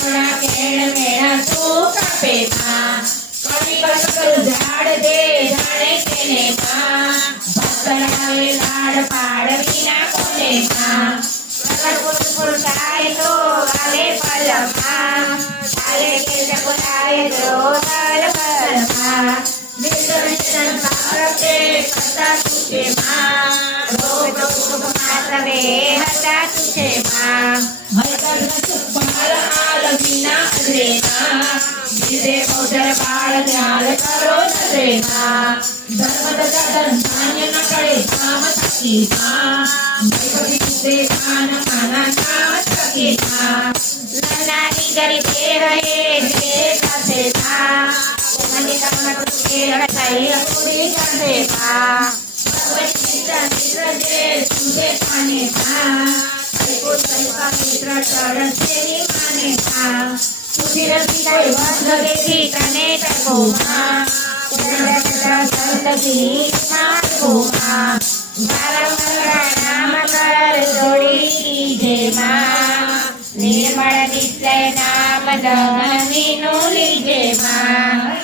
જોડા કેણ મેણા તું કાપે માં કળી કસકરું ઝાડ દે જાણે તેને માં ભક્તરાવે લાડ પાડ વિના કોને માં પુરપુર થાય તો આવે પલમાં ચાલે કે જગોલાવે તો તલ પલમાં વિસર્જન પારકે કરતા તુજે માં રોગ દુઃખ માતવે હતા તુજે માં હરકર સુપાલ હાલ વિના અરે માં વિદે મોદર બાળ ન્યાલ કરો નરે માં ધર્મ ધન ધાન્ય ન કરે કામ થકી માં ભૈરવી કુદે કાન માના નામ થકી માં નાની ગરી દે રહે દે સાથે માં મને કામ તુજે હટાઈ પૂરી કરે માં ભગવત મિત્ર દે તુજે પાને માં को सैका मित्र चरण तेरी माने था तुझे रखी कोई बात लगे थी कने तको मां तेरा तेरा संतति मां को मां बारंबार नाम कर जोड़ी कीजे मां निर्मल निश्चय नाम दहनी नो लीजे मां।